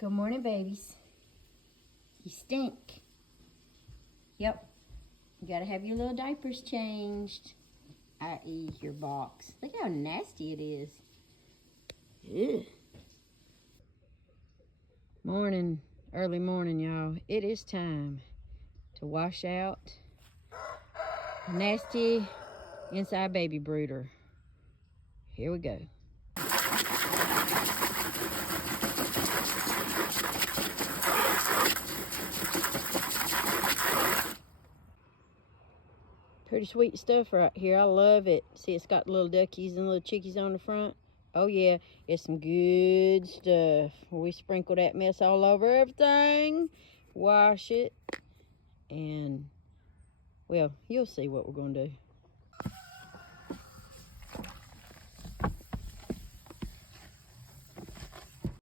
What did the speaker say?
Good morning, babies. You stink. Yep. You gotta have your little diapers changed, i.e. your box. Look how nasty it is. Ugh. Morning, early morning, y'all. It is time to wash out a nasty inside baby brooder. Here we go. Pretty sweet stuff right here. I love it. See, it's got little duckies and little chickies on the front. Oh yeah, it's some good stuff. We sprinkle that mess all over everything, wash it, and well, you'll see what we're gonna do.